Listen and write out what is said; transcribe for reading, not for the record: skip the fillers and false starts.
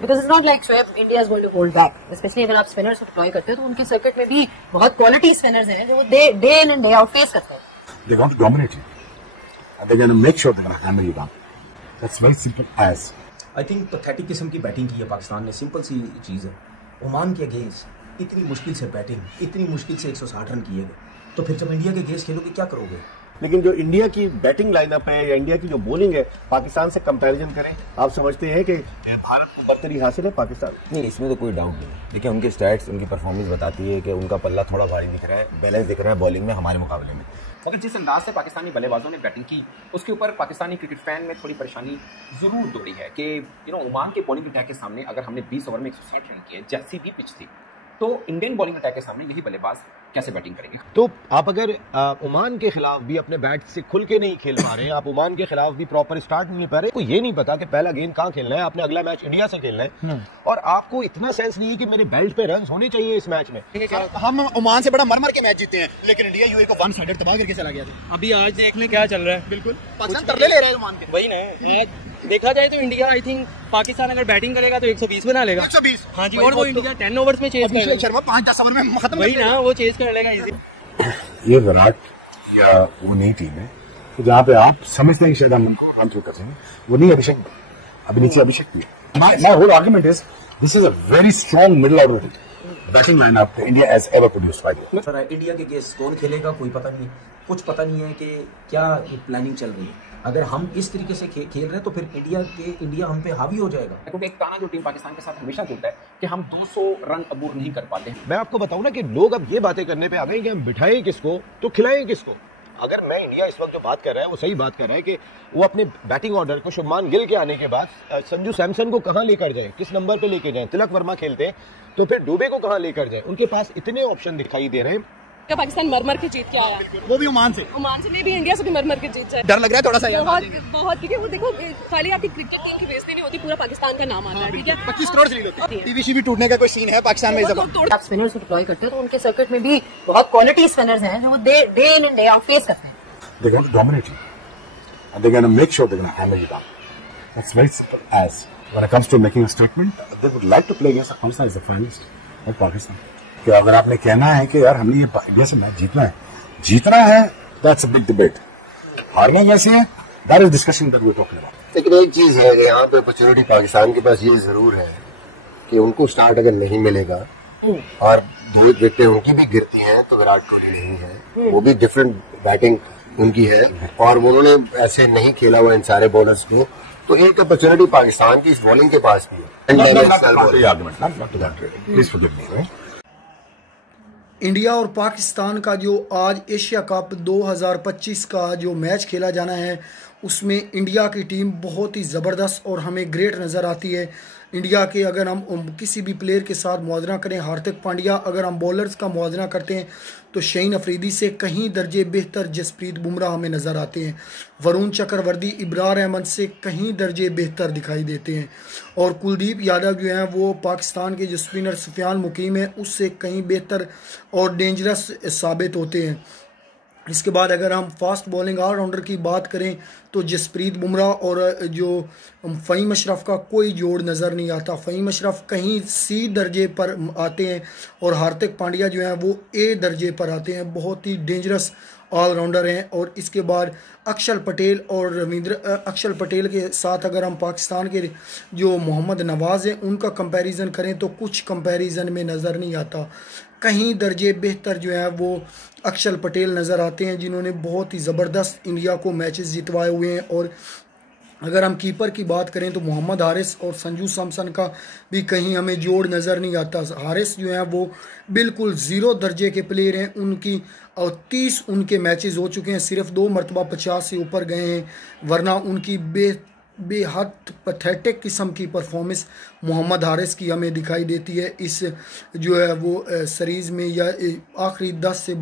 Because it's not like Shoaib India is going to hold back, specially अगर आप spinners को deploy करते हो तो उनके सर्किट में भी बहुत क्वालिटी स्पिनर्स हैं जो day in and day out face करते हैं. They want to dominate you. And they're going to make sure they're going to hammer you down. That's very simple as. I think pathetic किस्म की batting की है पाकिस्तान ने. Simple सी चीज़ है. Oman के against इतनी मुश्किल से बैटिंग, इतनी मुश्किल से 160 रन किए गए, तो फिर जब इंडिया के अगेंस्ट खेलोगे क्या करोगे? लेकिन जो इंडिया की बैटिंग लाइनअप है या इंडिया की जो बॉलिंग है, पाकिस्तान से कंपैरिजन करें, आप समझते हैं कि भारत को बर्तरी हासिल है पाकिस्तान? नहीं, इसमें तो कोई डाउट नहीं. देखिए, उनके स्टैट्स, उनकी परफॉर्मेंस बताती है कि उनका पल्ला थोड़ा भारी दिख रहा है, बैलेंस दिख रहा है बॉलिंग में हमारे मुकाबले में. मगर जिस अंदाज से पाकिस्तानी बल्लेबाजों ने बैटिंग की, उसके ऊपर पाकिस्तानी क्रिकेट फैन में थोड़ी परेशानी जरूर दौड़ी है कि ओमान के बॉलिंग अटैक के सामने अगर हमने 20 ओवर में 160 रन किए, जैसी भी पिच थी, तो इंडियन बॉलिंग अटैक के सामने यही बल्लेबाज कैसे बैटिंग करेंगे? तो आप अगर ओमान के खिलाफ भी अपने बैट से खुल के नहीं खेल पा रहे हैं, आप ओमान के खिलाफ भी प्रॉपर स्टार्ट नहीं ले पा रहे, को ये नहीं पता कि पहला गेंद कहाँ खेलना है, आपने अगला मैच इंडिया से खेलना है, और आपको इतना सेंस नहीं है कि मेरे बेल्ट पे रन होने चाहिए इस मैच में. हम ओमान से बड़ा मर के मैच जीते हैं, लेकिन इंडिया यूए को वन साइडेड तबाह करके चला गया था. अभी आज देख ले क्या चल रहा है. बिल्कुल पाकिस्तान तरले ले रहा है ओमान के. वही ना, देखा जाए तो इंडिया, आई थिंक पाकिस्तान अगर बैटिंग करेगा तो 120 बना लेगा. 120. हाँ जी, और वो इंडिया 10 ओवर्स में चेज करेगा. शर्मा 5-10 ओवर में खत्म. वही ना, वो चेज कर लेगा इजी. ये विराट या वो नई टीम है तो जहाँ पे आप समझते हैं कि शायद हम रन थ्रू कर सकें, वो नहीं. अभिषेक भी. My whole argument is this is a very strong middle order batting lineup India has ever produced by you. Sir, India के अगेंस्ट कौन खेलेगा कोई पता नहीं है. कुछ पता नहीं है कि क्या प्लानिंग चल रही है. अगर हम इस तरीके से खेल रहे हैं तो फिर इंडिया हम पे हावी हो जाएगा. क्योंकि एक ताना जो टीम पाकिस्तान के साथ हमेशा जुड़ता है कि हम 200 रन अबूर नहीं कर पाते. मैं आपको बताऊं ना कि लोग अब ये बातें करने पे आ गए कि हम बिठाएं किसको तो खिलाएं किसको. अगर मैं इंडिया इस वक्त जो बात कर रहा है वो सही बात कर रहा है कि वो अपने बैटिंग ऑर्डर को शुभमान गिल के आने के बाद संजू सैमसन को कहां लेकर जाए, किस नंबर पे लेके जाएं. तिलक वर्मा खेलते हैं तो फिर डुबे को कहां लेकर जाए. उनके पास इतने ऑप्शन दिखाई दे रहे हैं. पाकिस्तान मर के जीत के आया, वो भी ओमान से में भी इंडिया से भी मर के जीत जाए. डर लग रहा है थोड़ा सा. बहुत क्योंकि वो देखो, खाली आपकी क्रिकेट टीम की बेइज्जती नहीं होती, पूरा पाकिस्तान का नाम आता है. ठीक है, 25 करोड़ से होती है. पीवीसी भी टूटने का कोई सीन है पाकिस्तान में. आप स्पिनर्स को डिप्लॉय करते हो तो उनके सर्किट में भी बहुत क्वालिटी स्पिनर्स हैं जो day in and day out face करते हैं. They're going to dominate you. And they're going to make sure they're going to hammer you down. That's very simple as. When it comes to making a statement, they would like to play against Afghanistan as a finalist, like Pakistan. कि अगर आपने कहना है कि यार हमने ये India से मैच जीतना है, that's a big debate. हारना कैसे है? That is discussion that we're talking about. लेकिन एक चीज है, यहाँ पे अपॉर्चुनिटी पाकिस्तान के पास ये जरूर है कि उनको स्टार्ट अगर नहीं मिलेगा और 2 विकेटें उनकी भी गिरती हैं तो विराट कोहली नहीं है, वो भी डिफरेंट बैटिंग उनकी है और उन्होंने ऐसे नहीं खेला हुआ इन सारे बॉलर्स को, तो एक अपॉर्चुनिटी पाकिस्तान की इस बॉलिंग के पास भी है. इंडिया और पाकिस्तान का जो आज एशिया कप 2025 का जो मैच खेला जाना है, उसमें इंडिया की टीम बहुत ही ज़बरदस्त और हमें ग्रेट नज़र आती है. इंडिया के अगर हम किसी भी प्लेयर के साथ मुआवजा करें, हार्दिक पांड्या, अगर हम बॉलर्स का मुआवजा करते हैं तो शाहीन अफरीदी से कहीं दर्जे बेहतर जसप्रीत बुमराह हमें नज़र आते हैं. वरुण चक्रवर्ती इब्रार अहमद से कहीं दर्जे बेहतर दिखाई देते हैं. और कुलदीप यादव जो हैं वो पाकिस्तान के जो स्पिनर सुफियान मुकीम है उससे कहीं बेहतर और डेंजरस साबित होते हैं. इसके बाद अगर हम फास्ट बॉलिंग ऑलराउंडर की बात करें तो जसप्रीत बुमराह और जो फ़हीम अशरफ का कोई जोड़ नज़र नहीं आता. फ़हीम अशरफ कहीं सी दर्जे पर आते हैं और हार्दिक पांड्या जो हैं वो ए दर्जे पर आते हैं. बहुत ही डेंजरस ऑलराउंडर हैं. और इसके बाद अक्षर पटेल और अक्षर पटेल के साथ अगर हम पाकिस्तान के जो मोहम्मद नवाज़ हैं उनका कंपैरिजन करें तो कुछ कंपैरिजन में नज़र नहीं आता. कहीं दर्जे बेहतर जो है वो अक्षर पटेल नज़र आते हैं, जिन्होंने बहुत ही ज़बरदस्त इंडिया को मैचेस जितवाए हुए हैं. और अगर हम कीपर की बात करें तो मोहम्मद हारिस और संजू सैमसन का भी कहीं हमें जोड़ नज़र नहीं आता. हारिस जो है वो बिल्कुल 0 दर्जे के प्लेयर हैं. उनकी 30 उनके मैचेस हो चुके हैं, सिर्फ 2 मरतबा 50 से ऊपर गए हैं, वरना उनकी बेहद पैथेटिक किस्म की परफॉर्मेंस मोहम्मद हारिस की हमें दिखाई देती है इस जो है वो सीरीज़ में या आखिरी 10 से